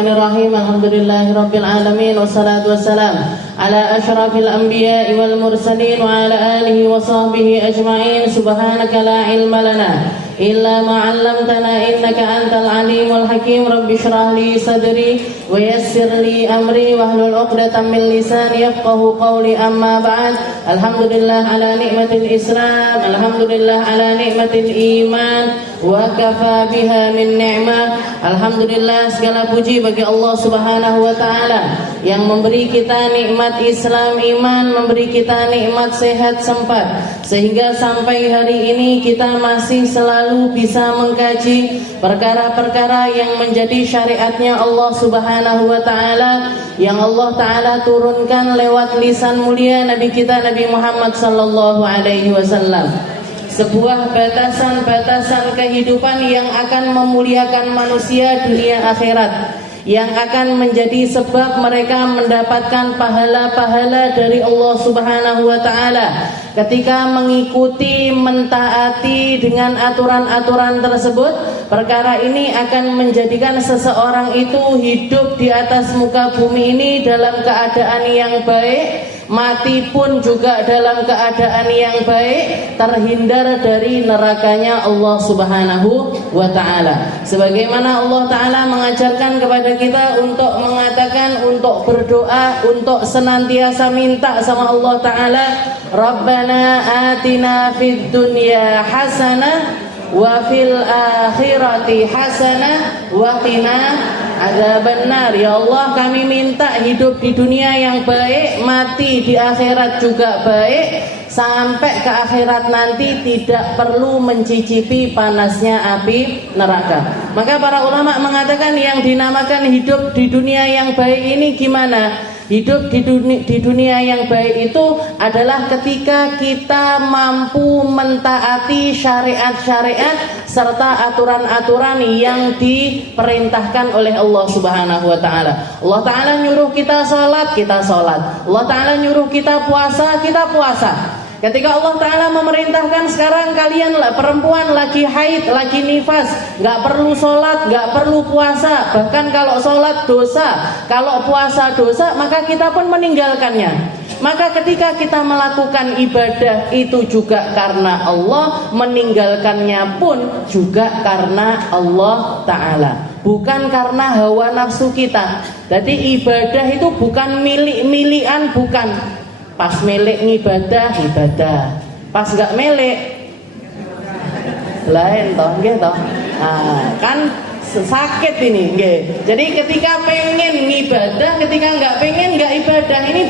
Bismillahirrahmanirrahim. Alhamdulillahirabbil alamin wassalatu wassalam ala asyrafil anbiya'i wal mursalin wa ala alihi wa sahbihi ajma'in. Subhanaka la ilma lana illa ma 'allamtana innaka antal alimul hakim. Rabbi shrah li sadri wa yassir li amri wahlul 'uqdatam min lisani yafqahu qawli. Amma ba'd. Alhamdulillah ala ni'matil Islam, alhamdulillah ala ni'matil iman, wa kafa biha min ni'mah. Alhamdulillah, segala puji bagi Allah Subhanahu wa taala yang memberi kita nikmat Islam iman, memberi kita nikmat sehat sempat, sehingga sampai hari ini kita masih selalu bisa mengkaji perkara-perkara yang menjadi syariatnya Allah Subhanahu wa taala, yang Allah taala turunkan lewat lisan mulia Nabi kita Nabi Muhammad sallallahu alaihi wasallam. Sebuah batasan-batasan kehidupan yang akan memuliakan manusia dunia akhirat, yang akan menjadi sebab mereka mendapatkan pahala-pahala dari Allah Subhanahu wa taala ketika mengikuti, mentaati dengan aturan-aturan tersebut. Perkara ini akan menjadikan seseorang itu hidup di atas muka bumi ini dalam keadaan yang baik, mati pun juga dalam keadaan yang baik, terhindar dari nerakanya Allah Subhanahu wa ta'ala. Sebagaimana Allah ta'ala mengajarkan kepada kita untuk mengatakan, untuk berdoa, untuk senantiasa minta sama Allah ta'ala, Rabbana atina fid dunya hasanah wa fil akhirati hasanah wa qina adzabannar. Ya Allah, kami minta hidup di dunia yang baik, mati di akhirat juga baik, sampai ke akhirat nanti tidak perlu mencicipi panasnya api neraka. Maka para ulama mengatakan yang dinamakan hidup di dunia yang baik ini gimana? Hidup di dunia yang baik itu adalah ketika kita mampu mentaati syariat-syariat serta aturan-aturan yang diperintahkan oleh Allah Subhanahu wa taala. Allah taala nyuruh kita salat, kita salat. Allah taala nyuruh kita puasa, kita puasa. Ketika Allah ta'ala memerintahkan sekarang kalian perempuan lagi haid, lagi nifas, gak perlu sholat, gak perlu puasa. Bahkan kalau sholat dosa, kalau puasa dosa, maka kita pun meninggalkannya. Maka ketika kita melakukan ibadah itu juga karena Allah, meninggalkannya pun juga karena Allah ta'ala, bukan karena hawa nafsu kita. Jadi ibadah itu bukan milik-milikan, bukan. Pas milik ibadah, pas gak milik lain toh, nggih toh. Kan sakit ini, nggih. Jadi ketika pengen ibadah, ketika nggak pengen nggak ibadah, ini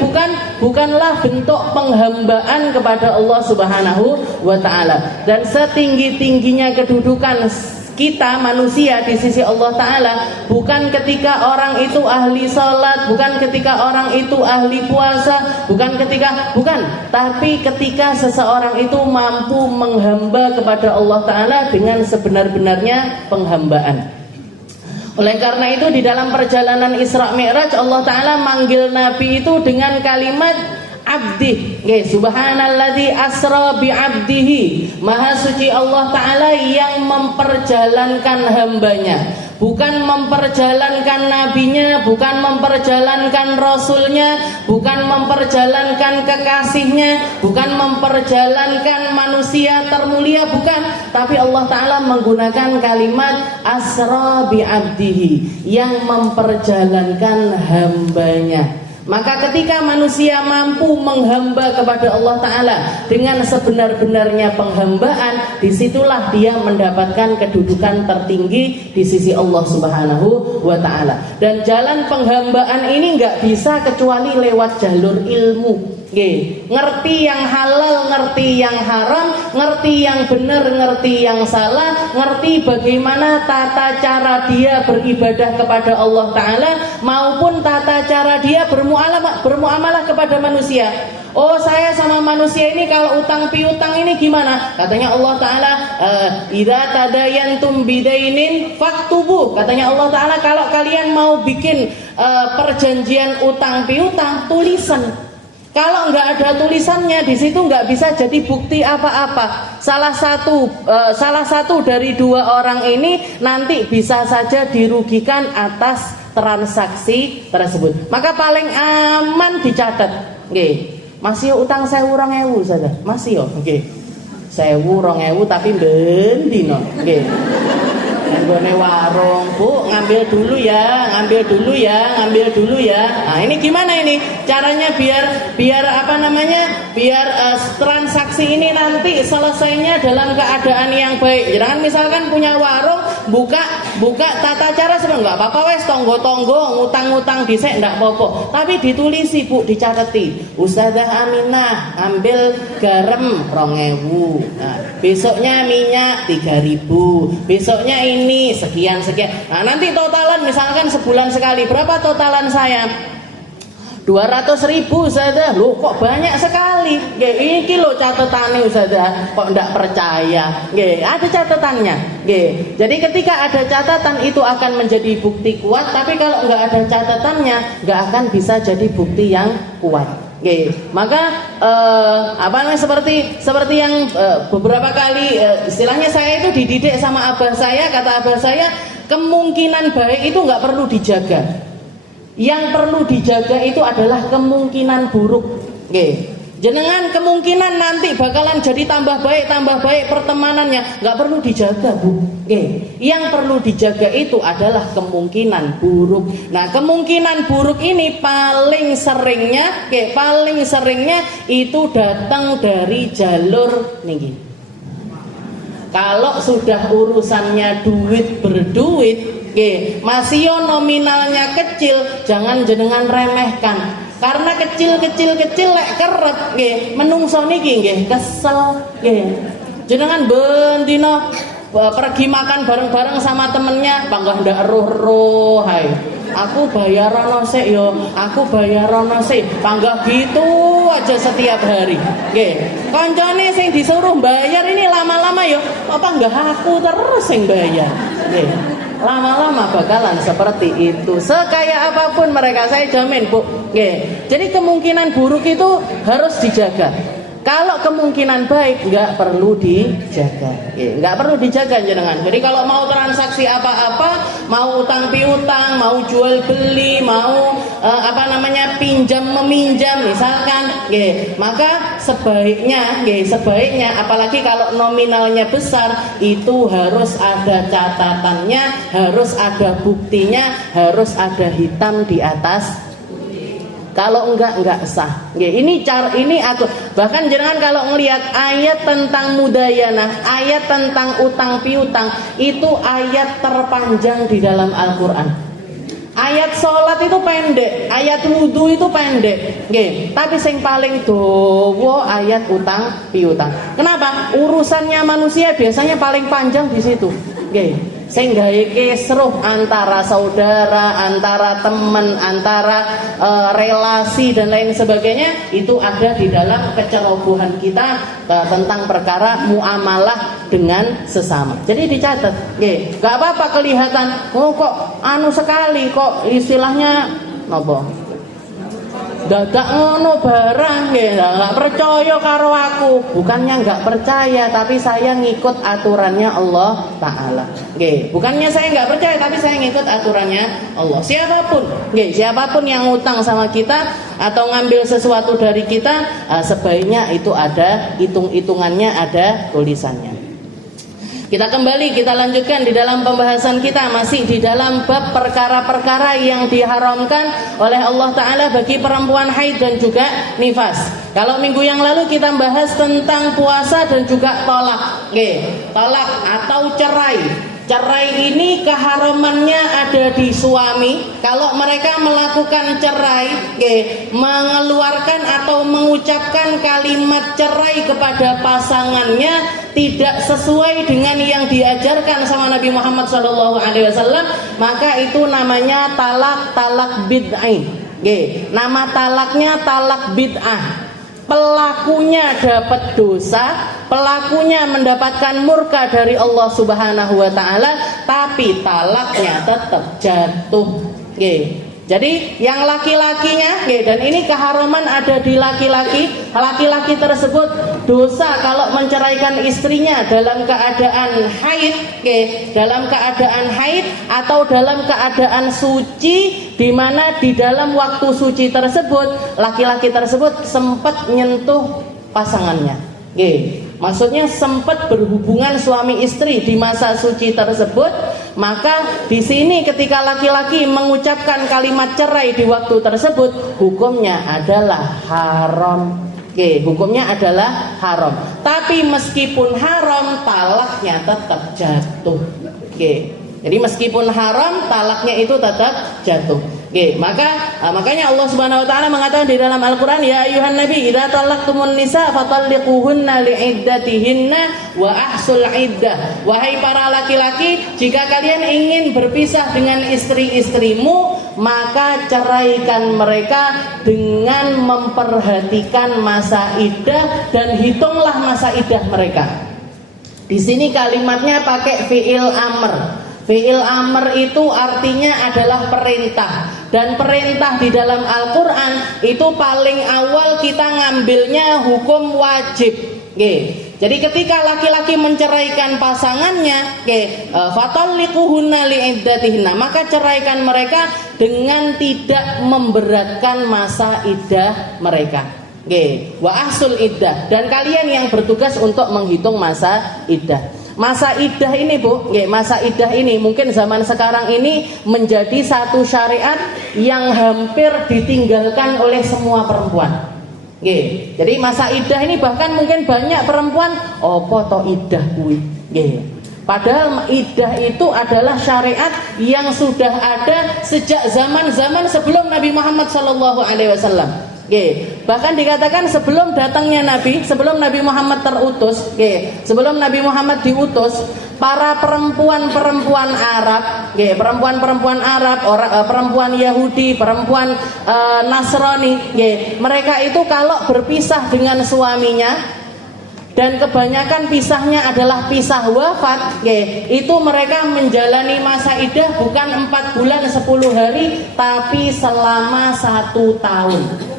bukanlah bentuk penghambaan kepada Allah Subhanahu wa taala. Dan setinggi-tingginya kedudukan kita manusia di sisi Allah ta'ala bukan ketika orang itu ahli salat, bukan ketika orang itu ahli puasa, bukan, tapi ketika seseorang itu mampu menghamba kepada Allah ta'ala dengan sebenar-benarnya penghambaan. Oleh karena itu di dalam perjalanan Isra Mi'raj, Allah ta'ala manggil Nabi itu dengan kalimat abdi. Subhanalladzi asra bi abdihi. Maha suci Allah ta'ala yang memperjalankan hambanya, bukan memperjalankan nabinya, bukan memperjalankan rasulnya, bukan memperjalankan kekasihnya, bukan memperjalankan manusia termulia, bukan. Tapi Allah ta'ala menggunakan kalimat asra bi abdihi, yang memperjalankan hambanya. Maka ketika manusia mampu menghamba kepada Allah ta'ala dengan sebenar-benarnya penghambaan, disitulah dia mendapatkan kedudukan tertinggi di sisi Allah Subhanahu wa ta'ala. Dan jalan penghambaan ini gak bisa kecuali lewat jalur ilmu. Ngerti yang halal, ngerti yang haram, ngerti yang benar, ngerti yang salah, ngerti bagaimana tata cara dia beribadah kepada Allah ta'ala maupun tata cara dia bermuamalah kepada manusia. Oh, saya sama manusia ini kalau utang piutang ini gimana? Katanya Allah ta'ala, idza tadayantum bidainin faktubu. Katanya Allah ta'ala, kalau kalian mau bikin perjanjian utang piutang, tulisan. Kalau nggak ada tulisannya di situ nggak bisa jadi bukti apa-apa. Salah satu dari dua orang ini nanti bisa saja dirugikan atas transaksi tersebut. Maka paling aman dicatat. Nggih. Masih utang 1.000 saja. Masih yo, nggih. 1.000 tapi ben dino. Nggih. Nggone warung, Bu, ngambil dulu ya. Nah, ini gimana ini? Caranya biar apa namanya? Biar transaksi ini nanti selesainya dalam keadaan yang baik. Jangan misalkan punya warung, buka tata cara sebenarnya enggak apa-apa wes tonggo-tonggo, ngutang-ngutang dhisik enggak apa-apa. Tapi ditulisi, Bu, dicateti. Ustazah Aminah ambil garam 2.000. Nah, besoknya minyak 3.000. Besoknya ini sekian. Nah, nanti totalan misalkan sebulan sekali berapa totalan saya? 200.000 Ustazah. Loh kok banyak sekali? Nggih, iki lho catetane Ustazah. Kok ndak percaya? Nggih, ada catatannya. Nggih. Jadi ketika ada catatan itu akan menjadi bukti kuat, tapi kalau nggak ada catatannya nggak akan bisa jadi bukti yang kuat. Oke, maka seperti yang beberapa kali istilahnya saya itu dididik sama abah saya, kata abah saya, kemungkinan baik itu nggak perlu dijaga. Yang perlu dijaga itu adalah kemungkinan buruk. Oke. Jenengan kemungkinan nanti bakalan jadi tambah baik pertemanannya, nggak perlu dijaga, Bu. Oke. Yang perlu dijaga itu adalah kemungkinan buruk. Nah, kemungkinan buruk ini paling seringnya itu datang dari jalur niki. Kalau sudah urusannya duit berduit, masih nominalnya kecil, jangan jenengan remehkan. Karena kecil lek keret nggih, menungso niki nggih kesel nggih. Jenengan bendino pergi makan bareng-bareng sama temennya, panggah ndak eruh-eruh hai. Aku bayaran sik yo, panggah gitu aja setiap hari. Nggih. Kancane sing disuruh bayar ini lama-lama yo, apa enggak aku terus sing bayar. Nggih. Lama-lama bakalan seperti itu. Sekaya apapun mereka, saya jamin, Bu. Oke. Jadi kemungkinan buruk itu harus dijaga. Kalau kemungkinan baik nggak perlu dijaga. Oke, nggak perlu dijaga jenengan. Jadi kalau mau transaksi apa-apa, mau utang piutang, mau jual beli, mau pinjam meminjam misalkan, maka sebaiknya apalagi kalau nominalnya besar itu harus ada catatannya, harus ada buktinya, harus ada hitam di atas. Kalau enggak sah. Ini aku bahkan jangan kalau ngelihat ayat tentang mudayanah, ayat tentang utang piutang, itu ayat terpanjang di dalam Al-Qur'an. Ayat sholat itu pendek, ayat wudhu itu pendek. Tapi yang paling dawa ayat utang piutang. Kenapa? Urusannya manusia biasanya paling panjang di situ. Sing gawe kisruh antara saudara, antara teman, antara relasi dan lain sebagainya, itu ada di dalam kecerobohan kita tentang perkara muamalah dengan sesama. Jadi dicatat, gak apa-apa kelihatan, kok sekali, kok istilahnya nopo? Dadak ngono barang nggak percaya karo aku. Bukannya nggak percaya, tapi saya ngikut aturannya Allah Ta'ala. Bukannya saya nggak percaya, tapi saya ngikut aturannya Allah. Siapapun yang ngutang sama kita atau ngambil sesuatu dari kita, sebaiknya itu ada hitung-hitungannya, ada tulisannya. Kita kembali, kita lanjutkan di dalam pembahasan kita, masih di dalam bab perkara-perkara yang diharamkan oleh Allah Ta'ala bagi perempuan haid dan juga nifas. Kalau minggu yang lalu kita bahas tentang puasa dan juga tolak. Tolak atau cerai. Cerai ini keharamannya ada di suami. Kalau mereka melakukan cerai, mengeluarkan atau mengucapkan kalimat cerai kepada pasangannya tidak sesuai dengan yang diajarkan sama Nabi Muhammad SAW, maka itu namanya talak bid'ah. Nama talaknya talak bid'ah. Pelakunya dapat dosa, pelakunya mendapatkan murka dari Allah Subhanahu wa Ta'ala, tapi talaknya tetap jatuh. Jadi yang laki-lakinya, dan ini keharaman ada di laki-laki. Laki-laki tersebut dosa kalau menceraikan istrinya dalam keadaan haid, dalam keadaan haid atau dalam keadaan suci, di mana di dalam waktu suci tersebut laki-laki tersebut sempat nyentuh pasangannya. Maksudnya sempat berhubungan suami istri di masa suci tersebut, maka di sini ketika laki-laki mengucapkan kalimat cerai di waktu tersebut, hukumnya adalah haram. Hukumnya adalah haram. Tapi meskipun haram, talaknya tetap jatuh. Jadi meskipun haram, talaknya itu tetap jatuh. Makanya Allah Subhanahu wa taala mengatakan di dalam Al-Qur'an, ya ayuhan nabi idza talaqtumun nisa fatalliquhunna li'iddatihinna wa ahsul iddah. Wahai para laki-laki, jika kalian ingin berpisah dengan istri-istrimu, maka ceraikan mereka dengan memperhatikan masa iddah dan hitunglah masa iddah mereka. Di sini kalimatnya pakai fi'il amr. Fi'il amr itu artinya adalah perintah, dan perintah di dalam Al-Quran itu paling awal kita ngambilnya hukum wajib. Jadi ketika laki-laki menceraikan pasangannya, fatalliquhunna li'iddatihinna, maka ceraikan mereka dengan tidak memberatkan masa iddah mereka. Wa ahsul iddah, dan kalian yang bertugas untuk menghitung masa iddah. Masa iddah ini masa iddah ini mungkin zaman sekarang ini menjadi satu syariat yang hampir ditinggalkan oleh semua perempuan. Jadi masa iddah ini bahkan mungkin banyak perempuan opo to iddah kuwi. Padahal iddah itu adalah syariat yang sudah ada sejak zaman-zaman sebelum Nabi Muhammad SAW. Bahkan dikatakan sebelum datangnya Nabi, sebelum Nabi Muhammad terutus, sebelum Nabi Muhammad diutus, para perempuan-perempuan Arab, perempuan-perempuan Arab, perempuan Yahudi, perempuan Nasrani, mereka itu kalau berpisah dengan suaminya, dan kebanyakan pisahnya adalah pisah wafat, itu mereka menjalani masa iddah bukan 4 bulan 10 hari, tapi selama 1 tahun.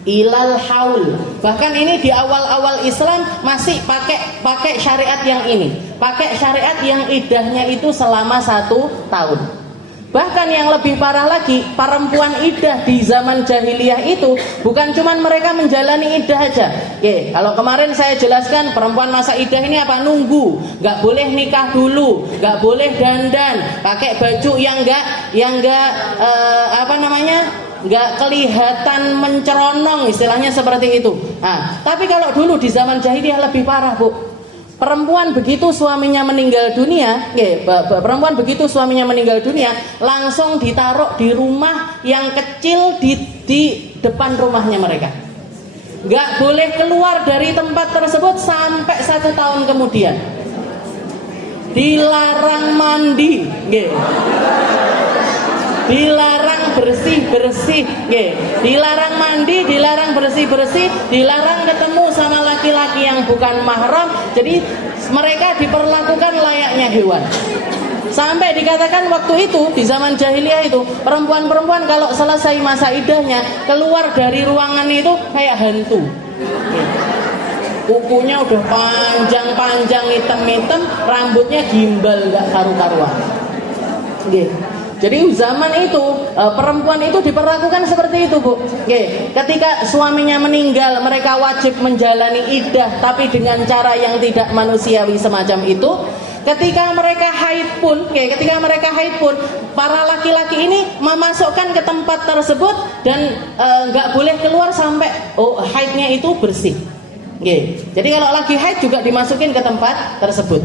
Ilal haul. Bahkan ini di awal-awal Islam masih pakai syariat yang ini, pakai syariat yang iddahnya itu selama 1 tahun. Bahkan yang lebih parah lagi, perempuan iddah di zaman jahiliyah itu bukan cuman mereka menjalani iddah aja. Kalau kemarin saya jelaskan perempuan masa iddah ini apa? Nunggu, nggak boleh nikah dulu, nggak boleh dandan, pakai baju yang nggak nggak kelihatan menceronong, istilahnya seperti itu. Tapi kalau dulu di zaman jahiliyah lebih parah, Bu. Perempuan begitu suaminya meninggal dunia, perempuan begitu suaminya meninggal dunia, langsung ditaruh di rumah yang kecil di depan rumahnya mereka. Nggak boleh keluar dari tempat tersebut sampai 1 tahun kemudian. Dilarang mandi, dilarang bersih-bersih, dilarang mandi, dilarang bersih-bersih, dilarang ketemu sama laki-laki yang bukan mahram. Jadi mereka diperlakukan layaknya hewan. Sampai dikatakan waktu itu di zaman jahiliyah itu perempuan-perempuan kalau selesai masa iddahnya keluar dari ruangan itu kayak hantu. Kukunya udah panjang-panjang, hitam-hitam, rambutnya gimbal, nggak karu-karuan. Jadi zaman itu perempuan itu diperlakukan seperti itu, Bu. Ketika suaminya meninggal, mereka wajib menjalani iddah, tapi dengan cara yang tidak manusiawi semacam itu. Ketika mereka haid pun, para laki-laki ini memasukkan ke tempat tersebut dan nggak boleh keluar sampai haidnya itu bersih. Jadi kalau lagi haid juga dimasukin ke tempat tersebut.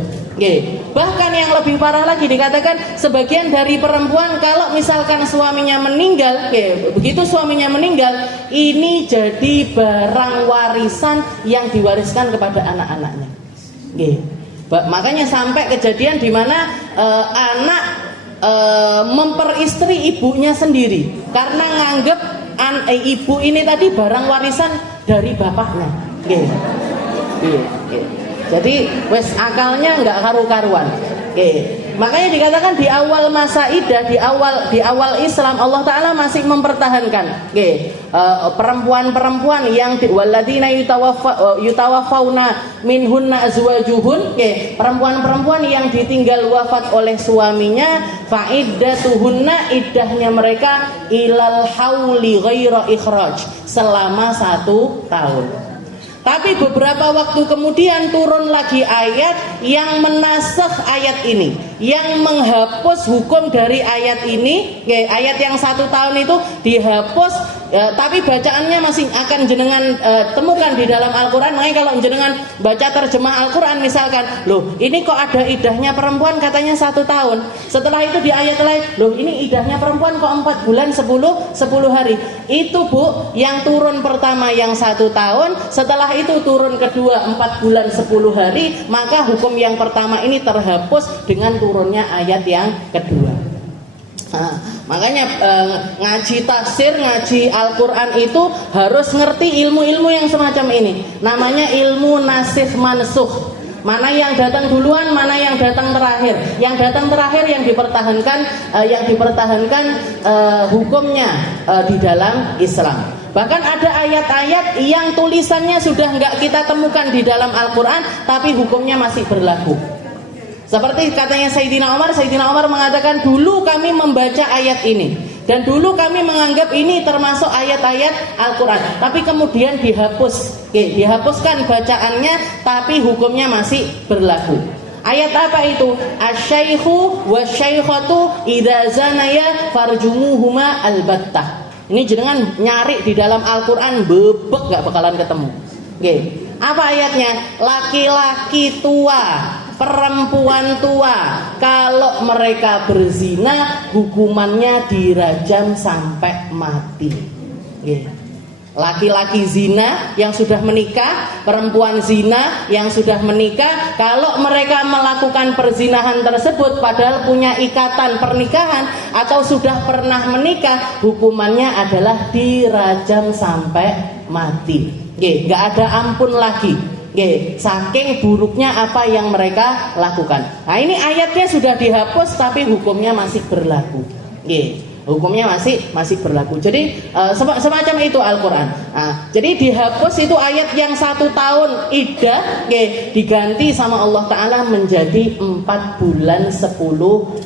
Bahkan yang lebih parah lagi dikatakan sebagian dari perempuan kalau misalkan suaminya meninggal, begitu suaminya meninggal, ini jadi barang warisan yang diwariskan kepada anak-anaknya. Makanya sampai kejadian di mana anak memperistri ibunya sendiri karena nganggep ibu ini tadi barang warisan dari bapaknya. Jadi wes akalnya nggak karu-karuan. Makanya dikatakan di awal masa iddah, di awal Islam Allah Taala masih mempertahankan perempuan-perempuan yang walladzina yutawaffawna minhunna azwajuhun, perempuan-perempuan yang ditinggal wafat oleh suaminya, fa'iddatuhunna, iddahnya mereka ilal hauli ghaira ikhraj, selama 1 tahun. Tapi beberapa waktu kemudian turun lagi ayat yang menasakh ayat ini, yang menghapus hukum dari ayat ini. Ayat yang 1 tahun itu dihapus, tapi bacaannya masih akan jenengan temukan di dalam Al-Quran. Makanya kalau jenengan baca terjemah Al-Quran misalkan, loh ini kok ada idahnya perempuan katanya 1 tahun. Setelah itu di ayat lain, loh ini idahnya perempuan kok 4 bulan 10 hari. Itu Bu, yang turun pertama yang 1 tahun, setelah itu turun kedua 4 bulan 10 hari, maka hukum yang pertama ini terhapus dengan turunnya ayat yang kedua. Nah, makanya ngaji tafsir, ngaji Al-Quran itu harus ngerti ilmu-ilmu yang semacam ini. Namanya ilmu nasikh mansukh. Mana yang datang duluan, mana yang datang terakhir. Yang datang terakhir yang dipertahankan hukumnya di dalam Islam. Bahkan ada ayat-ayat yang tulisannya sudah enggak kita temukan di dalam Al-Quran, tapi hukumnya masih berlaku. Seperti katanya Sayyidina Umar mengatakan, dulu kami membaca ayat ini, dan dulu kami menganggap ini termasuk ayat-ayat Al-Quran, tapi kemudian dihapuskan bacaannya, tapi hukumnya masih berlaku. Ayat apa itu? Asy-syaikhu wasyaikhatu idza zanaya farjumuhuma albattah. Ini jenengan nyari di dalam Al-Quran bebek gak bakalan ketemu. Apa ayatnya? Laki-laki tua, perempuan tua, kalau mereka berzina hukumannya dirajam sampai mati. Laki-laki zina yang sudah menikah, perempuan zina yang sudah menikah, kalau mereka melakukan perzinahan tersebut padahal punya ikatan pernikahan atau sudah pernah menikah, hukumannya adalah dirajam sampai mati. Gak ada ampun lagi. Saking buruknya apa yang mereka lakukan. Nah ini ayatnya sudah dihapus tapi hukumnya masih berlaku. Hukumnya masih berlaku. Jadi semacam itu Al-Quran. Nah, jadi dihapus itu ayat yang 1 tahun iddah, diganti sama Allah Ta'ala menjadi 4 bulan 10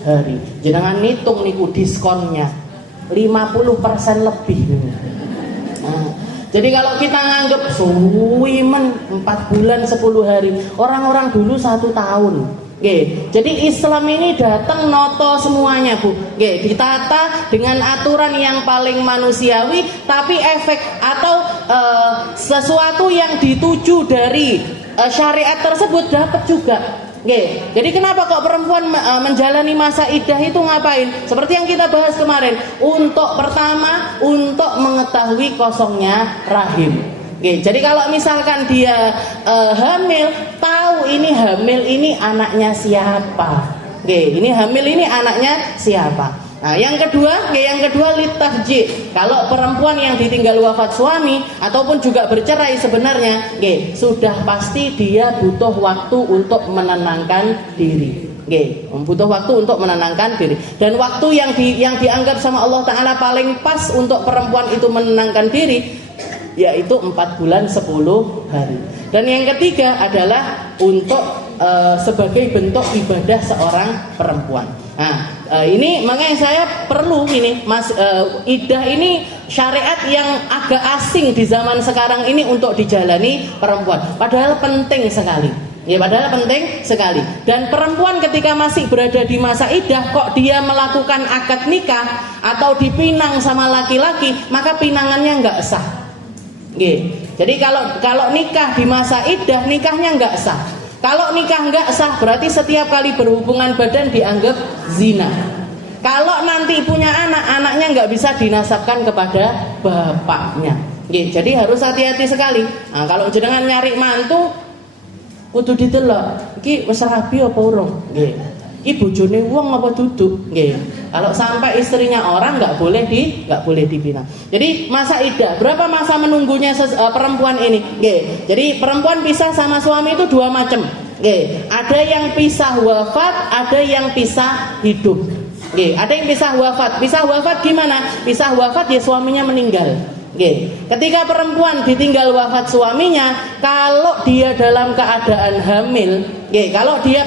hari. Jangan ngitung niku diskonnya 50% lebih. Nah, jadi kalau kita nganggep suwimen 4 bulan 10 hari, orang-orang dulu 1 tahun. Jadi Islam ini datang noto semuanya Bu. Ditata dengan aturan yang paling manusiawi, tapi efek atau sesuatu yang dituju dari syariat tersebut dapat juga. Jadi kenapa kok perempuan menjalani masa iddah itu ngapain? Seperti yang kita bahas kemarin, pertama untuk mengetahui kosongnya rahim. Jadi kalau misalkan dia hamil, tahu ini hamil ini anaknya siapa. Ini hamil ini anaknya siapa. Nah, yang kedua litahji. Kalau perempuan yang ditinggal wafat suami ataupun juga bercerai sebenarnya, sudah pasti dia butuh waktu untuk menenangkan diri. Butuh waktu untuk menenangkan diri. Dan waktu yang dianggap sama Allah Ta'ala paling pas untuk perempuan itu menenangkan diri, yaitu 4 bulan 10 hari. Dan yang ketiga adalah untuk sebagai bentuk ibadah seorang perempuan. Nah, ini makanya saya perlu ini iddah ini syariat yang agak asing di zaman sekarang ini untuk dijalani perempuan. Padahal penting sekali. Padahal penting sekali. Dan perempuan ketika masih berada di masa iddah, kok dia melakukan akad nikah atau dipinang sama laki-laki, maka pinangannya nggak sah. Jadi kalau nikah di masa iddah, nikahnya nggak sah. Kalau nikah nggak sah, berarti setiap kali berhubungan badan dianggap zina. Kalau nanti punya anak, anaknya nggak bisa dinasabkan kepada bapaknya. Jadi harus hati-hati sekali. Nah, kalau jenengan nyari mantu, kudu ditelok. Iki wis rabi apa urung? Iki bojone wong apa duduk? Kalau sampai istrinya orang nggak boleh dipinang. Jadi masa iddah, berapa masa menunggunya perempuan ini? Jadi perempuan pisah sama suami itu 2 macam. Ada yang pisah wafat, ada yang pisah hidup. Ada yang pisah wafat. Pisah wafat gimana? Pisah wafat ya suaminya meninggal. Ketika perempuan ditinggal wafat suaminya, kalau dia dalam keadaan hamil,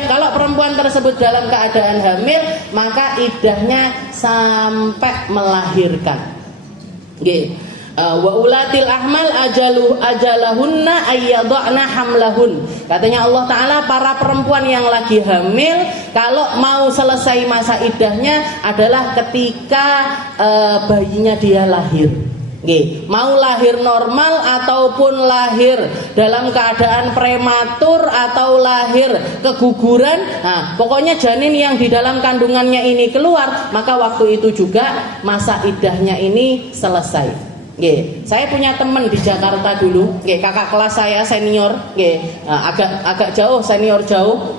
kalau perempuan tersebut dalam keadaan hamil, maka iddahnya sampai melahirkan. Wa ulatil ahmal ajalahunna ayyadhna hamlahun. Katanya Allah Ta'ala, para perempuan yang lagi hamil kalau mau selesai masa iddahnya adalah ketika bayinya dia lahir. Mau lahir normal ataupun lahir dalam keadaan prematur atau lahir keguguran, pokoknya janin yang di dalam kandungannya ini keluar, maka waktu itu juga masa iddahnya ini selesai. Saya punya teman di Jakarta dulu, kakak kelas saya senior, agak jauh, senior jauh.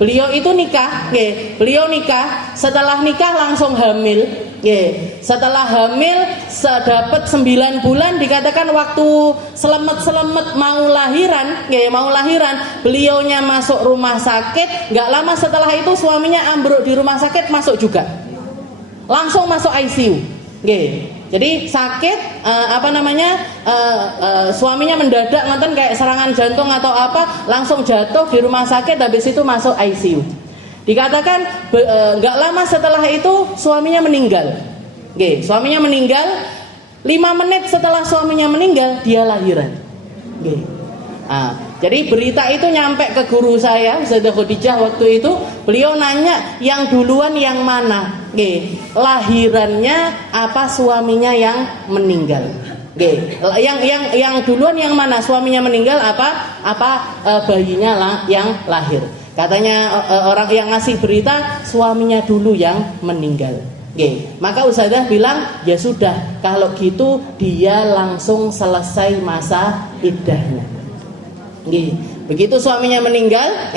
Beliau itu nikah, setelah nikah langsung hamil. Setelah hamil dapat 9 bulan, dikatakan waktu selemet mau lahiran, beliaunya masuk rumah sakit. Nggak lama setelah itu suaminya ambruk di rumah sakit, masuk juga, langsung masuk ICU. Jadi sakit, suaminya mendadak nonton kayak serangan jantung atau apa, langsung jatuh di rumah sakit, habis itu masuk ICU. Dikatakan nggak lama setelah itu suaminya meninggal. Suaminya meninggal, 5 menit setelah suaminya meninggal dia lahiran. Jadi berita itu nyampe ke guru saya, Ustazah Khadijah waktu itu. Beliau nanya, yang duluan yang mana? Lahirannya apa suaminya yang meninggal? Yang duluan yang mana? Suaminya meninggal apa bayinya yang lahir? Katanya orang yang ngasih berita, suaminya dulu yang meninggal. Maka Ustazah bilang, ya sudah, kalau gitu dia langsung selesai masa iddahnya. Begitu suaminya meninggal,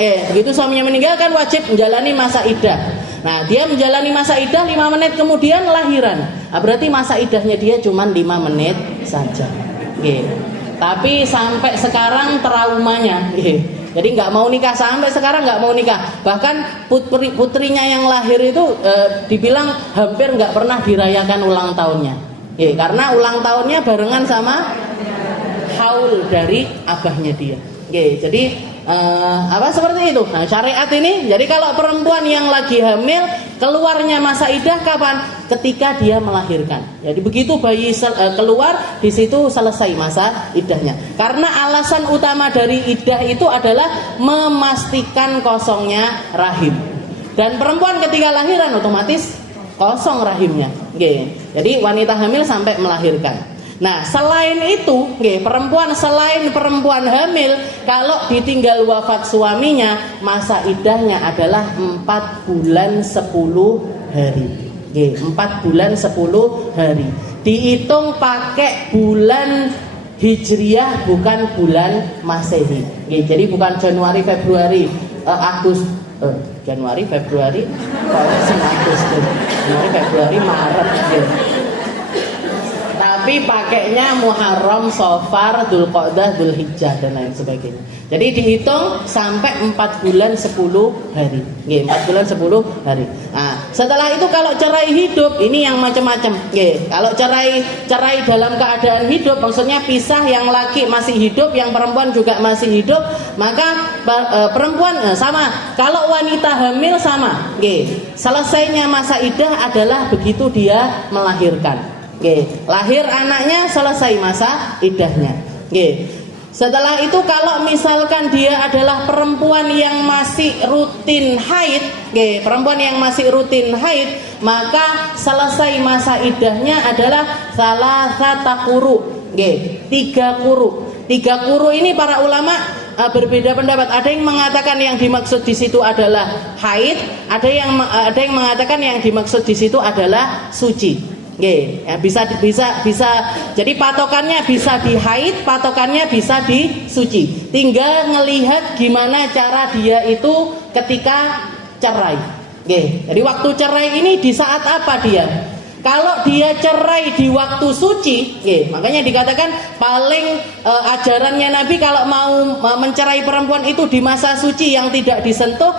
kan wajib menjalani masa iddah. Nah, dia menjalani masa iddah 5 menit kemudian lahiran. Berarti masa iddahnya dia cuma 5 menit saja. Tapi sampai sekarang traumanya, jadi nggak mau nikah, sampai sekarang nggak mau nikah. Bahkan putrinya yang lahir itu dibilang hampir nggak pernah dirayakan ulang tahunnya. Karena ulang tahunnya barengan sama haul dari abahnya dia. Jadi seperti itu. Nah, syariat ini, jadi kalau perempuan yang lagi hamil keluarnya masa iddah kapan? Ketika dia melahirkan. Jadi begitu bayi keluar, di situ selesai masa iddahnya. Karena alasan utama dari iddah itu adalah memastikan kosongnya rahim. Dan perempuan ketika lahiran otomatis kosong rahimnya. Jadi wanita hamil sampai melahirkan. Nah, selain itu, selain perempuan hamil, kalau ditinggal wafat suaminya, masa iddahnya adalah 4 bulan 10 hari. 4 bulan 10 hari. Dihitung pakai bulan Hijriyah, bukan bulan Masehi. Jadi bukan Januari, Februari, Januari, Februari, Agustus, Januari, Februari, Maret. Tapi pakainya Muharram, Safar, Dzulqa'dah, Dzulhijjah dan lain sebagainya. Jadi dihitung sampai 4 bulan 10 hari. 4 bulan 10 hari. Nah, setelah itu kalau cerai hidup, ini yang macam-macam. Kalau cerai dalam keadaan hidup, maksudnya pisah, yang laki masih hidup, yang perempuan juga masih hidup, maka perempuan sama. Kalau wanita hamil sama. Selesainya masa iddah adalah begitu dia melahirkan. Lahir anaknya, selesai masa iddahnya. Setelah itu kalau misalkan dia adalah perempuan yang masih rutin haid, maka selesai masa iddahnya adalah salasata quru. 3 quru. 3 quru ini para ulama berbeda pendapat. Ada yang mengatakan yang dimaksud di situ adalah haid, ada yang mengatakan yang dimaksud di situ adalah suci. Bisa. Jadi patokannya bisa di haid, patokannya bisa di suci. Tinggal ngelihat gimana cara dia itu ketika cerai. Jadi waktu cerai ini di saat apa dia? Kalau dia cerai di waktu suci, makanya dikatakan paling ajarannya Nabi kalau mau mencerai perempuan itu di masa suci yang tidak disentuh,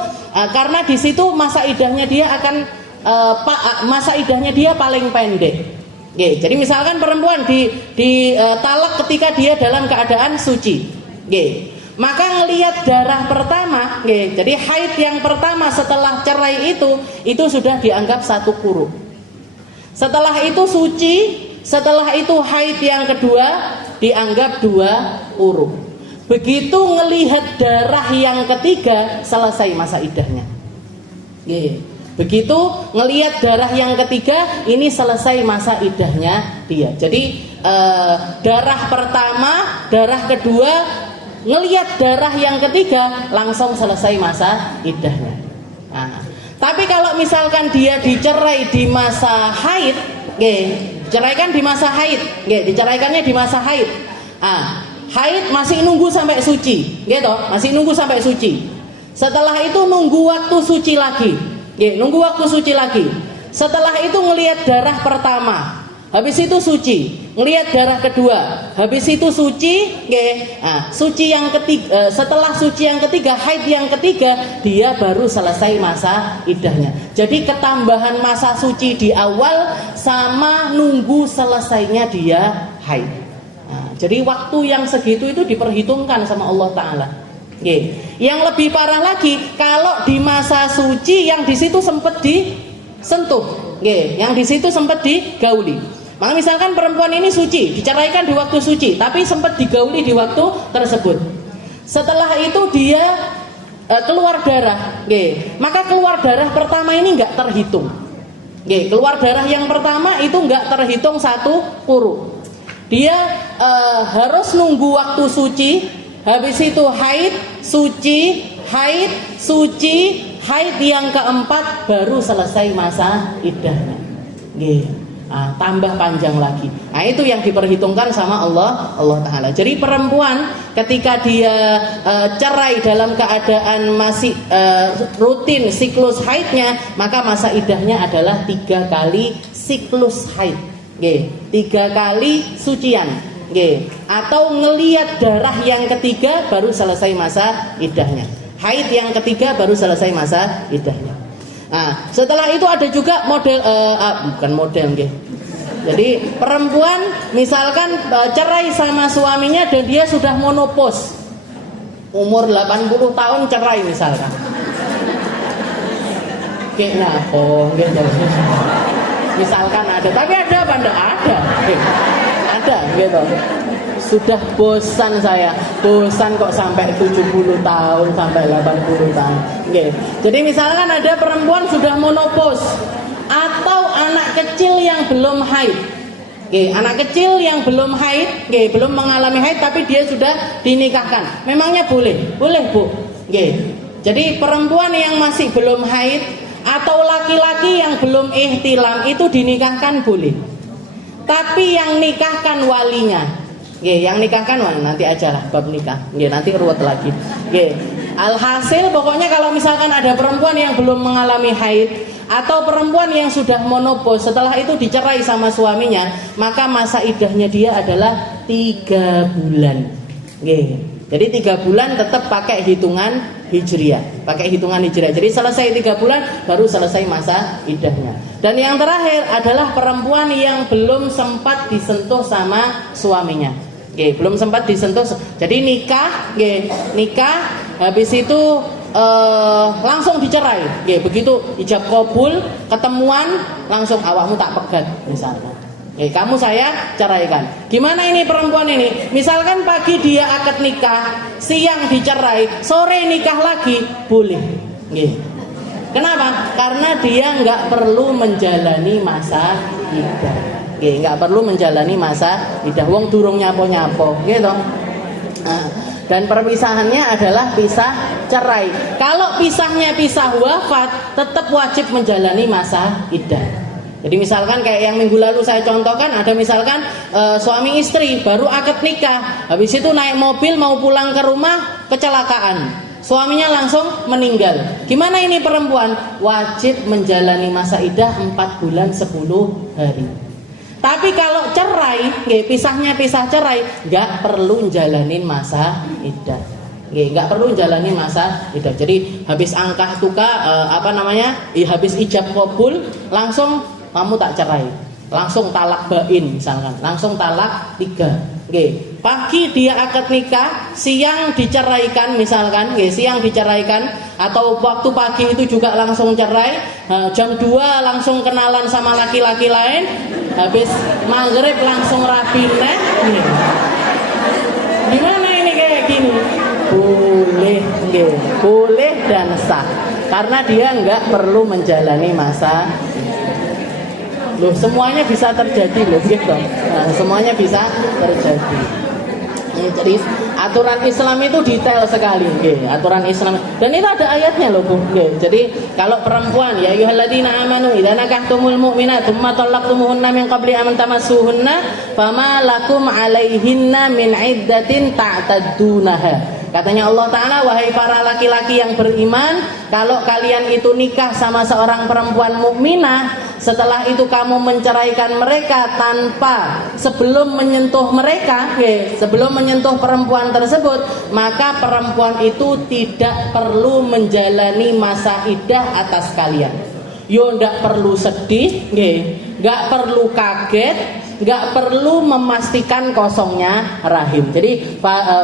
karena di situ masa idahnya dia akan masa idahnya dia paling pendek. Jadi misalkan perempuan di talak ketika dia dalam keadaan suci, maka ngelihat darah pertama, jadi haid yang pertama setelah cerai itu sudah dianggap satu quru. Setelah itu suci, setelah itu haid yang kedua dianggap 2 quru. Begitu ngelihat darah yang ketiga selesai masa idahnya. Begitu ngelihat darah yang ketiga ini selesai masa idahnya dia. Jadi darah pertama, darah kedua, ngelihat darah yang ketiga langsung selesai masa idahnya. Nah, tapi kalau misalkan dia dicerai di masa haid, diceraikan di masa haid, diceraikannya di masa haid. Haid masih nunggu sampai suci, masih nunggu sampai suci. Setelah itu nunggu waktu suci lagi, nunggu waktu suci lagi. Setelah itu ngelihat darah pertama, habis itu suci. Ngelihat darah kedua, habis itu suci, suci yang ketiga, setelah suci yang ketiga, haid yang ketiga, dia baru selesai masa idahnya. Jadi ketambahan masa suci di awal sama nunggu selesainya dia haid. Jadi waktu yang segitu itu diperhitungkan sama Allah Ta'ala. Yang lebih parah lagi, kalau di masa suci yang di situ sempat disentuh, yang di situ sempat digauli. Maka misalkan perempuan ini suci, diceraikan di waktu suci, tapi sempat digauli di waktu tersebut. Setelah itu dia keluar darah, maka keluar darah pertama ini nggak terhitung. Keluar darah yang pertama itu nggak terhitung 1 quru. Dia harus nunggu waktu suci, habis itu haid, suci, haid, suci, haid yang keempat baru selesai masa idahnya. Tambah panjang lagi. Itu yang diperhitungkan sama Allah Ta'ala. Jadi perempuan ketika dia cerai dalam keadaan masih rutin siklus haidnya, maka masa idahnya adalah 3 kali siklus haid, 3 kali sucian, atau ngelihat darah yang ketiga baru selesai masa idahnya. Haid yang ketiga baru selesai masa idahnya. Setelah itu ada juga model bukan model, Jadi perempuan misalkan cerai sama suaminya dan dia sudah monopos, umur 80 tahun cerai misalkan. Misalkan ada, tapi ada apa enggak? Ada, gitu. Sudah bosan saya, bosan kok sampai 70 tahun, sampai 80 tahun. Jadi misalkan ada perempuan sudah monopos atau anak kecil yang belum haid. Anak kecil yang belum haid, belum mengalami haid tapi dia sudah dinikahkan. Memangnya boleh? Boleh, Bu. Jadi perempuan yang masih belum haid atau laki-laki yang belum ihtilam itu dinikahkan boleh. Tapi yang nikahkan walinya. Yang nikahkan nanti aja lah bab nikah. Nanti ruwet lagi. Alhasil pokoknya kalau misalkan ada perempuan yang belum mengalami haid atau perempuan yang sudah monopos setelah itu dicerai sama suaminya, maka masa idahnya dia adalah 3 bulan. Jadi 3 bulan tetap pakai hitungan hijriah, Jadi selesai 3 bulan baru selesai masa idahnya. Dan yang terakhir adalah perempuan yang belum sempat disentuh sama suaminya. Belum sempat disentuh. Jadi nikah, habis itu langsung dicerai. Begitu ijab kabul, ketemuan langsung awakmu tak pegat misalnya. Kamu saya ceraikan. Gimana ini perempuan ini? Misalkan pagi dia akad nikah, siang dicerai, sore nikah lagi, boleh. Kenapa? Karena dia nggak perlu menjalani masa iddah. Nggak perlu menjalani masa iddah. Wong durung nyapo-nyapo, gitu. Dan perpisahannya adalah pisah cerai. Kalau pisahnya pisah wafat, tetap wajib menjalani masa iddah. Jadi misalkan kayak yang minggu lalu saya contohkan, ada misalkan suami istri baru akad nikah, habis itu naik mobil mau pulang ke rumah kecelakaan. suaminya langsung meninggal. Gimana ini perempuan? Wajib menjalani masa iddah 4 bulan 10 hari. Tapi kalau cerai, pisahnya pisah cerai, nggak perlu jalanin masa iddah. Nggak perlu jalani masa iddah. Jadi habis angkah tuka habis ijab kabul, langsung kamu tak cerai, langsung talak bain misalkan, langsung talak 3. Pagi dia akad nikah, siang diceraikan misalkan, siang diceraikan, atau waktu pagi itu juga langsung cerai, jam 2 langsung kenalan sama laki-laki lain, habis maghrib langsung rapi neh. Gimana ini kayak gini? Boleh dan sah, karena dia nggak perlu menjalani masa. Loh, semuanya bisa terjadi loh gitu. Nah, semuanya bisa terjadi. Jadi aturan Islam itu detail sekali, aturan Islam. Dan itu ada ayatnya loh, Bu. Jadi kalau perempuan, ya ayyuhalladzina amanu idza nakahtumul mu'minat tsumma talaqtumuhunna min qabli an tamassuhunna fama lakum 'alaihinna min 'iddatin ta'taddunaha. Katanya Allah Ta'ala, wahai para laki-laki yang beriman, kalau kalian itu nikah sama seorang perempuan mukminah, setelah itu kamu menceraikan mereka tanpa sebelum menyentuh mereka, sebelum menyentuh perempuan tersebut, maka perempuan itu tidak perlu menjalani masa iddah atas kalian. Yo ndak perlu sedih, nggak perlu kaget, nggak perlu memastikan kosongnya rahim. Jadi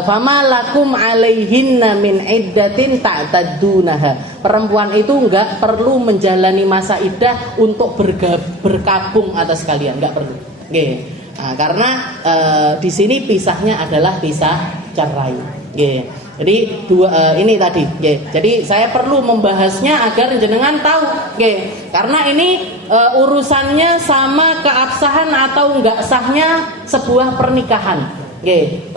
fama lakum alaihinna min iddatin ta'taddunaha. Perempuan itu nggak perlu menjalani masa iddah untuk berkabung atas kalian, nggak perlu. Nah, karena di sini pisahnya adalah pisah cerai. Jadi ini tadi, jadi saya perlu membahasnya agar jenengan tahu, karena ini urusannya sama keabsahan atau enggak sahnya sebuah pernikahan.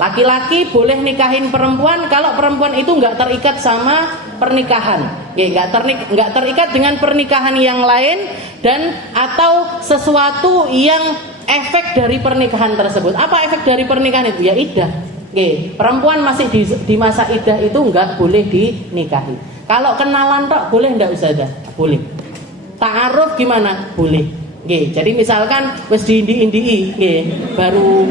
Laki-laki boleh nikahin perempuan kalau perempuan itu enggak terikat sama pernikahan, enggak terikat dengan pernikahan yang lain dan atau sesuatu yang efek dari pernikahan tersebut. Apa efek dari pernikahan itu? Ya iddah. Perempuan masih di masa iddah itu enggak boleh dinikahi. Kalau kenalan tok boleh enggak Ustazah? Boleh. Ta'aruf gimana? Boleh. Jadi misalkan wis diindi-indii, baru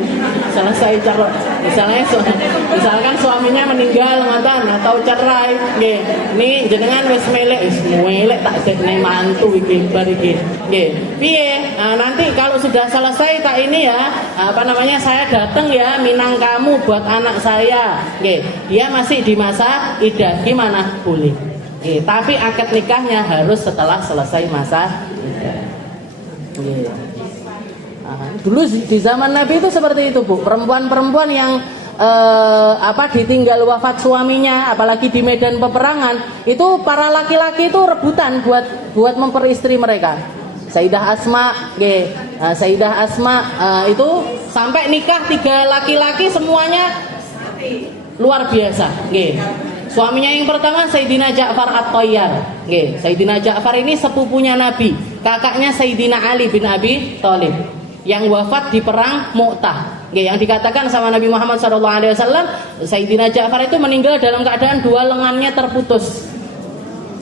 selesai cara, misalkan suaminya meninggal ngoten atau cerai, ini jenengan wis melek tak dekne mantu iki bar iki. Piye? Nah, nanti kalau sudah selesai tak ini ya, saya datang ya minang kamu buat anak saya. Dia masih di masa iddah, gimana? Boleh. Tapi akad nikahnya harus setelah selesai masa iddah. Dulu di zaman Nabi itu seperti itu, Bu. Perempuan-perempuan yang ditinggal wafat suaminya, apalagi di medan peperangan, itu para laki-laki itu rebutan buat memperistri mereka. Sayyidah Asma, itu sampai nikah 3 laki-laki semuanya luar biasa. Suaminya yang pertama Sayyidina Ja'far At-Thayyar. Sayyidina Ja'far ini sepupunya Nabi, kakaknya Sayyidina Ali bin Abi Thalib yang wafat di perang Mu'tah. Yang dikatakan sama Nabi Muhammad SAW, Sayyidina Ja'far itu meninggal dalam keadaan 2 lengannya terputus.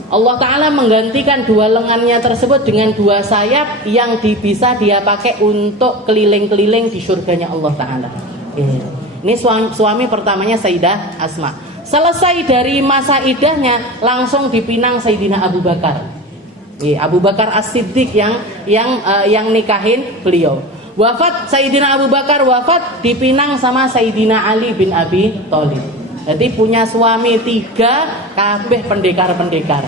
Allah Ta'ala menggantikan 2 lengannya tersebut dengan 2 sayap yang bisa dia pakai untuk keliling-keliling di surganya Allah Ta'ala. Ini suami pertamanya Sayyidah Asma. Selesai dari masa iddahnya langsung dipinang Sayyidina Abu Bakar. Abu Bakar As-Siddiq yang nikahin beliau. Wafat Sayyidina Abu Bakar dipinang sama Sayyidina Ali bin Abi Thalib. Jadi punya suami 3 kabeh pendekar-pendekar.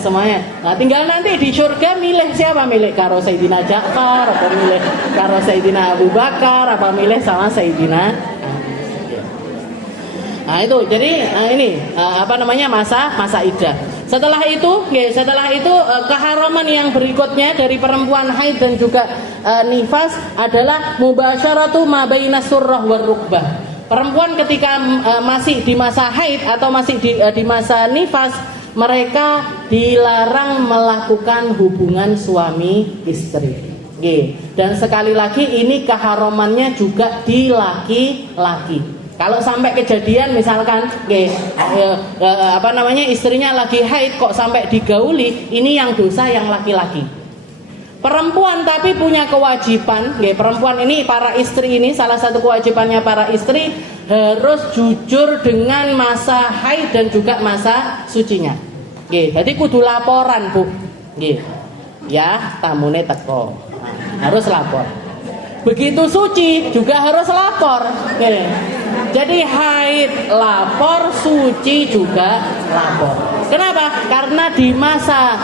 Semuanya. Nah, tinggal nanti di surga milih siapa, milih karo Sayyidina Ja'far atau milih karo Sayyidina Abu Bakar apa milih sama Sayyidina. Nah itu, jadi ini masa iddah. Setelah itu keharaman yang berikutnya dari perempuan haid dan juga nifas adalah mubasyaratu ma baina surrah war rukbah. Perempuan ketika masih di masa haid atau masih di masa nifas, mereka dilarang melakukan hubungan suami istri. Dan sekali lagi ini keharamannya juga di laki-laki. Kalau sampai kejadian misalkan istrinya lagi haid kok sampai digauli, ini yang dosa yang laki-laki. Perempuan tapi punya kewajiban, perempuan ini, para istri ini, salah satu kewajibannya para istri harus jujur dengan masa haid dan juga masa sucinya. Jadi kudu laporan, Bu. Ya, tamune teko. Harus lapor. Begitu suci juga harus lapor. Jadi haid lapor, suci juga lapor. Kenapa? Karena di masa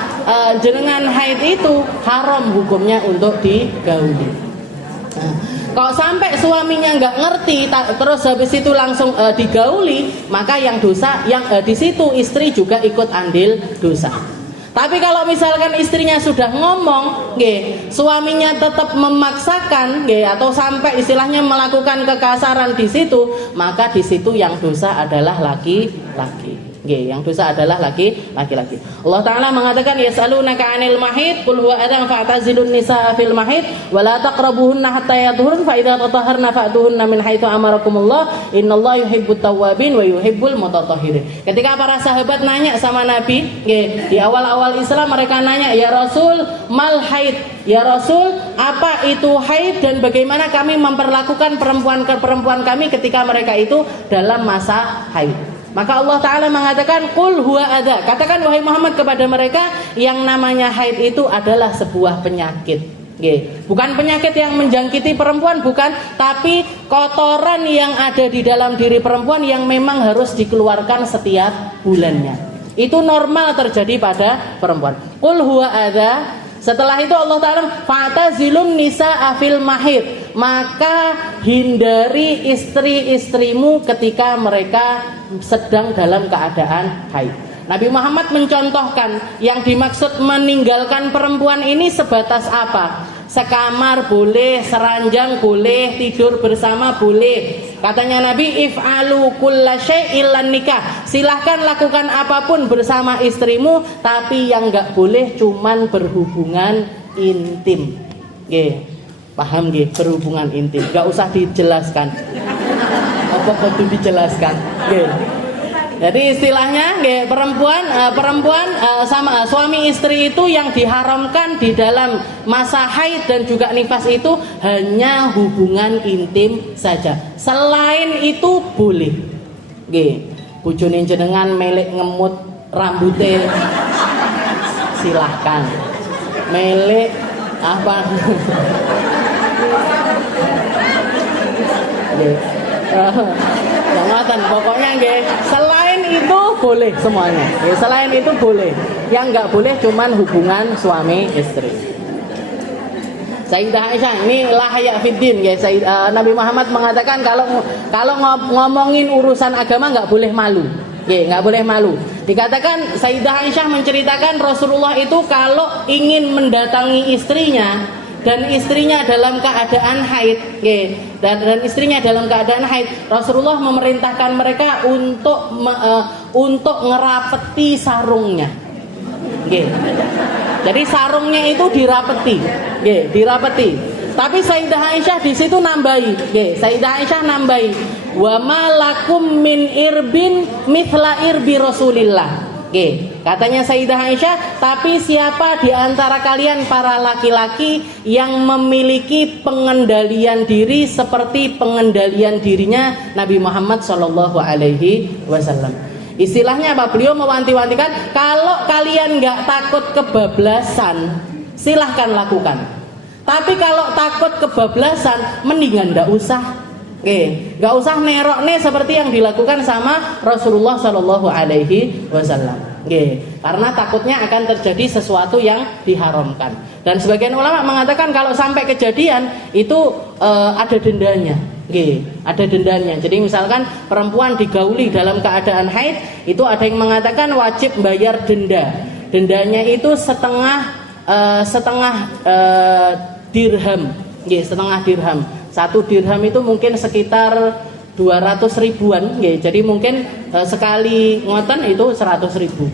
jenengan haid itu haram hukumnya untuk digauli. Kalau sampai suaminya nggak ngerti, terus habis itu langsung digauli, maka yang dosa, yang di situ istri juga ikut andil dosa. Tapi kalau misalkan istrinya sudah ngomong, suaminya tetap memaksakan, atau sampai istilahnya melakukan kekasaran di situ, maka di situ yang dosa adalah laki-laki. Yang dosa adalah laki-laki. Allah Ta'ala mengatakan, yas'alunaka 'anil mahid qul huwa adzan fa'tazilun nisaa fil mahid wa la taqrabuhunna hatta yadhhurna fa idza tatahharna fa'tuhunna min haitsu amarakumullah innallaha yuhibbut tawwabin wa yuhibbul mutatahhirin. Ketika para sahabat nanya sama Nabi, di awal-awal Islam mereka nanya, ya Rasul, mal haid? Ya Rasul, apa itu haid dan bagaimana kami memperlakukan perempuan kami ketika mereka itu dalam masa haid? Maka Allah Ta'ala mengatakan, qul huwa adza, katakan wahai Muhammad kepada mereka, yang namanya haid itu adalah sebuah penyakit. Bukan penyakit yang menjangkiti perempuan, bukan, tapi kotoran yang ada di dalam diri perempuan yang memang harus dikeluarkan setiap bulannya. Itu normal terjadi pada perempuan. Qul huwa adza. Setelah itu Allah Ta'ala, fa'tazilun nisaa fil mahid, maka hindari istri-istrimu ketika mereka sedang dalam keadaan haid. Nabi Muhammad mencontohkan yang dimaksud meninggalkan perempuan ini sebatas apa? Sekamar boleh, seranjang boleh, tidur bersama boleh. Katanya Nabi, if'alu kulla syai'in lan nikah. Silahkan lakukan apapun bersama istrimu, tapi yang enggak boleh cuman berhubungan intim. Paham nggih? Berhubungan intim. Enggak usah dijelaskan. Apa kudu dijelaskan? Jadi istilahnya perempuan sama suami istri itu yang diharamkan di dalam masa haid dan juga nifas itu hanya hubungan intim saja. Selain itu boleh. Bojone jenengan melek ngemut rambutnya, silahkan. Melek apa? Jangan, pokoknya selain itu boleh semuanya. Selain itu boleh. Yang nggak boleh cuman hubungan suami istri. Sayyidah Aisyah, ini la haya fiddin, Nabi Muhammad mengatakan kalau ngomongin urusan agama nggak boleh malu. Nggak boleh malu. Dikatakan Sayyidah Aisyah menceritakan Rasulullah itu kalau ingin mendatangi istrinya dan istrinya dalam keadaan haid, dan istrinya dalam keadaan haid, Rasulullah memerintahkan mereka untuk ngerapeti sarungnya. Jadi sarungnya itu dirapeti, dirapeti. Tapi Sayyidah Aisyah di situ nambahi, Sayyidah Aisyah nambahi, wa malakum min irbin mithla irbi Rasulillah. Katanya Sayyidah Aisyah, tapi siapa di antara kalian para laki-laki yang memiliki pengendalian diri seperti pengendalian dirinya Nabi Muhammad Shallallahu Alaihi Wasallam. Istilahnya apa? Beliau mewanti-wantikan, kalau kalian nggak takut kebablasan, silahkan lakukan. Tapi kalau takut kebablasan, mendingan nggak usah. Gak usah nerokne seperti yang dilakukan sama Rasulullah Shallallahu Alaihi Wasallam. Karena takutnya akan terjadi sesuatu yang diharamkan. Dan sebagian ulama mengatakan kalau sampai kejadian itu ada dendanya. Ada dendanya. Jadi misalkan perempuan digauli dalam keadaan haid, itu ada yang mengatakan wajib bayar denda. Dendanya itu setengah dirham. Setengah dirham. 1 dirham itu mungkin sekitar 200 ribuan, jadi mungkin sekali ngoten itu 100 ribu.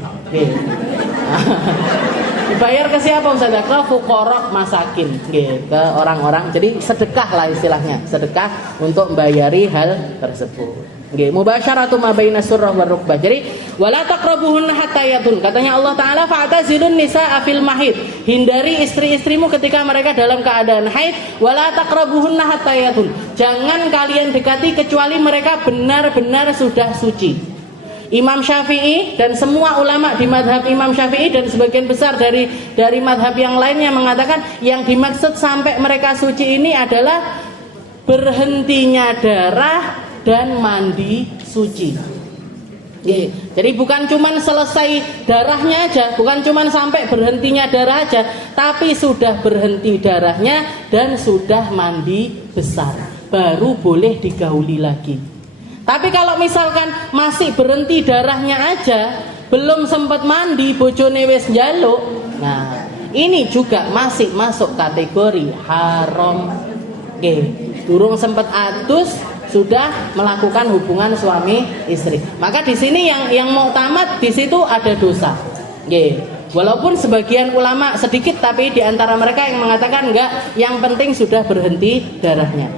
Dibayar ke siapa Ustaz? Ke fuqara masakin, ke orang-orang. Jadi sedekah lah istilahnya, sedekah untuk membayari hal tersebut. Mubasyaratu ma baina surrah war rukbah. Jadi wala taqrabuhunna hatta yatun. Katanya Allah Taala fa'tazilun nisaa fil mahid. Hindari istri-istrimu ketika mereka dalam keadaan haid. Wala taqrabuhunna hatta yatun. Jangan kalian dekati kecuali mereka benar-benar sudah suci. Imam Syafi'i dan semua ulama di madhab Imam Syafi'i dan sebagian besar dari madhab yang lainnya mengatakan yang dimaksud sampai mereka suci ini adalah berhentinya darah dan mandi suci. Jadi bukan cuman selesai darahnya aja, bukan cuman sampai berhentinya darah aja, tapi sudah berhenti darahnya dan sudah mandi besar, baru boleh digauli lagi. Tapi kalau misalkan masih berhenti darahnya aja, belum sempat mandi, bojone wis njaluk, nah ini juga masih masuk kategori haram. Durung sempat adus sudah melakukan hubungan suami istri. Maka di sini yang mau tamat di situ ada dosa. Walaupun sebagian ulama sedikit, tapi di antara mereka yang mengatakan enggak, yang penting sudah berhenti darahnya.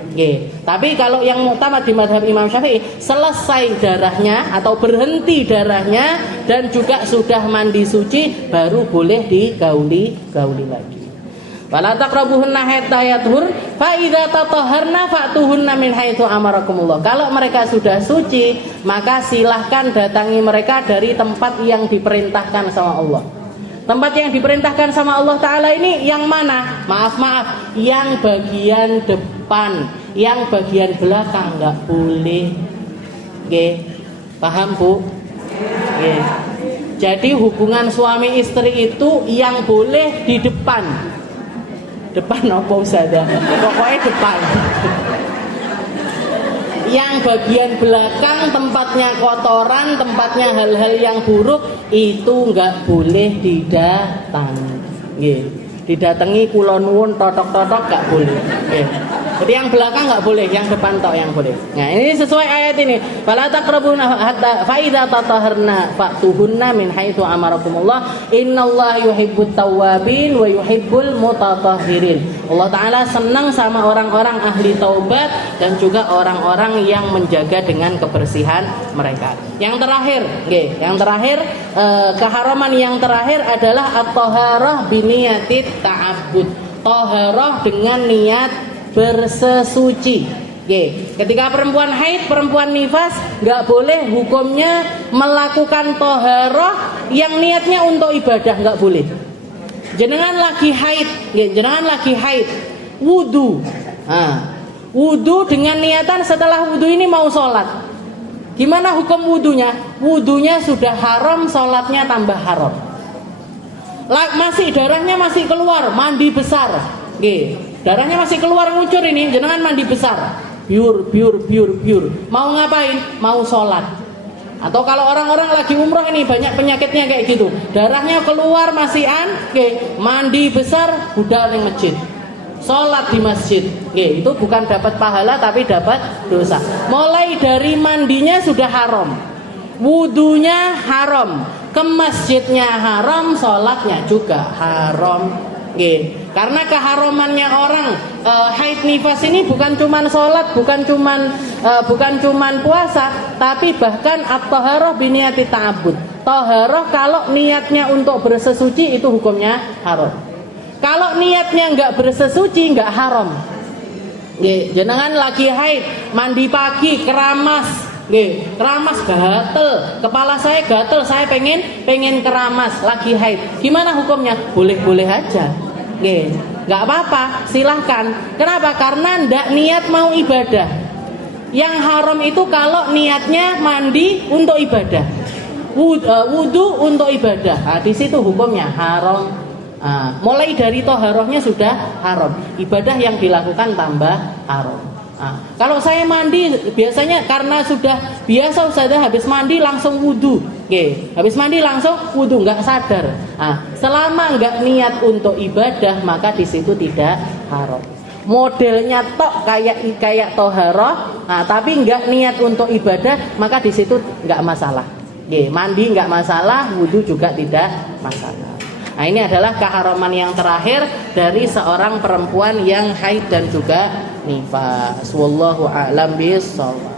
Tapi kalau yang mau tamat di madhab Imam Syafi'i, selesai darahnya atau berhenti darahnya dan juga sudah mandi suci, baru boleh digauli lagi. Wala taqrabuhunna hatta yathur fa idza tatahharna fa'tuhunna min haitsu amarakumullah. Kalau mereka sudah suci, maka silahkan datangi mereka dari tempat yang diperintahkan sama Allah. Tempat yang diperintahkan sama Allah Ta'ala ini yang mana? Maaf, yang bagian depan, yang bagian belakang nggak boleh. Paham Bu? Jadi hubungan suami istri itu yang boleh di depan. Depan apa Ustazah? Pokoknya depan. Yang bagian belakang tempatnya kotoran, tempatnya hal-hal yang buruk itu nggak boleh didatangi. Didatangi kula nuwun totok-totok nggak boleh. Jadi yang belakang nggak boleh, yang depan tok yang boleh. Nah ini sesuai ayat ini. Fala taqrabuna hatta fa idza tatahharna fa'tuhunna min haitsu amarakumullah. Innallaha yuhibbut tawwabin wa yuhibbul mutatahhirin. Allah Ta'ala senang sama orang-orang ahli taubat dan juga orang-orang yang menjaga dengan kebersihan mereka. Yang terakhir, keharaman yang terakhir adalah at-taharah biniyatit ta'abbud. Taharah dengan niat bersesuci. Ketika perempuan haid, perempuan nifas nggak boleh hukumnya melakukan taharah yang niatnya untuk ibadah, nggak boleh. Jenengan lagi haid, wudu. Wudu dengan niatan setelah wudu ini mau sholat. Gimana hukum wudunya? Wudunya sudah haram, sholatnya tambah haram. Masih darahnya masih keluar, mandi besar. Darahnya masih keluar ngucur ini, jenengan mandi besar. Biur. Mau ngapain? Mau sholat. Atau kalau orang-orang lagi umroh ini banyak penyakitnya kayak gitu. Darahnya keluar masihan, mandi besar, budal di masjid. Sholat di masjid. Itu bukan dapat pahala tapi dapat dosa. Mulai dari mandinya sudah haram. Wudunya haram. Ke masjidnya haram, sholatnya juga haram. Karena keharamannya orang haid nifas ini bukan cuman sholat, bukan cuman puasa, tapi bahkan at-taharah biniyati ta'abbud. Taharah kalau niatnya untuk bersesuci itu hukumnya haram. Kalau niatnya enggak bersesuci enggak haram. Jenengan lagi haid, mandi pagi, keramas, gatel, kepala saya gatel, saya pengen keramas, lagi haid. Gimana hukumnya? Boleh-boleh aja. Nggak apa-apa, silahkan. Kenapa? Karena ndak niat mau ibadah. Yang haram itu kalau niatnya mandi untuk ibadah, wudu untuk ibadah. Di situ hukumnya haram. Mulai dari toharohnya sudah haram. Ibadah yang dilakukan tambah haram. Kalau saya mandi biasanya karena sudah biasa Ustazah, habis mandi langsung wudu. Habis mandi langsung wudu, nggak sadar. Selama nggak niat untuk ibadah maka di situ tidak haram. Modelnya tok kayak toharoh, tapi nggak niat untuk ibadah maka di situ nggak masalah. Mandi nggak masalah, wudu juga tidak masalah. Nah, ini adalah keharaman yang terakhir dari seorang perempuan yang haid dan juga nifas. Wallahu a'lam bishawab.